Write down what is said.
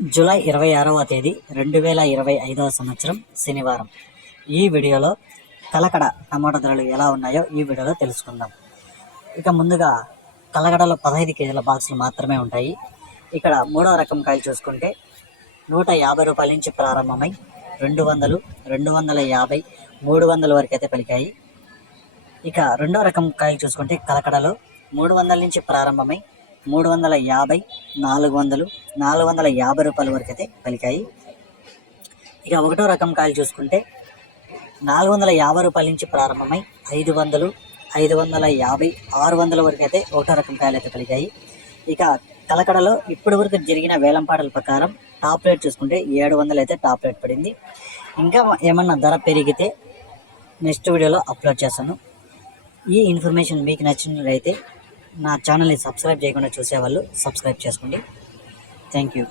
July ఇరవై ఆరవ తేదీ రెండు వేల ఇరవై ఐదవ సంవత్సరం శనివారం. ఈ వీడియోలో కలకడ టమాటా ధరలు ఎలా ఉన్నాయో ఈ వీడియోలో తెలుసుకుందాం. ఇక ముందుగా కలకడలో పదహైదు కేజీల బాక్సులు మాత్రమే ఉంటాయి. ఇక్కడ మూడవ రకం కాయలు చూసుకుంటే నూట యాభై రూపాయల నుంచి ప్రారంభమై రెండు వందలు రెండు వందల యాభై మూడు వందల వరకు అయితే పలికాయి. ఇక రెండో రకం కాయలు చూసుకుంటే కలకడలో మూడు వందల నుంచి ప్రారంభమై మూడు వందల యాభై నాలుగు వందలు నాలుగు వందల యాభై రూపాయల వరకు అయితే పలికాయి. ఇక ఒకటో రకం కాయలు చూసుకుంటే నాలుగు వందల యాభై రూపాయల నుంచి ప్రారంభమై ఐదు వందలు ఐదు వందల యాభై ఆరు వందల వరకు అయితే ఒకటో రకం కాయలు అయితే పలికాయి. ఇక కలకడలో ఇప్పటి వరకు జరిగిన వేలంపాటల ప్రకారం టాప్ రేట్ చూసుకుంటే ఏడు వందలు అయితే టాప్ రేట్ పడింది. ఇంకా ఏమన్నా ధర పెరిగితే నెక్స్ట్ వీడియోలో అప్లోడ్ చేస్తాను. ఈ ఇన్ఫర్మేషన్ మీకు నచ్చినట్లయితే నా ఛానల్ని సబ్స్క్రైబ్ చేయకుండా చూసేవాళ్ళు సబ్స్క్రైబ్ చేసుకోండి. Thank you.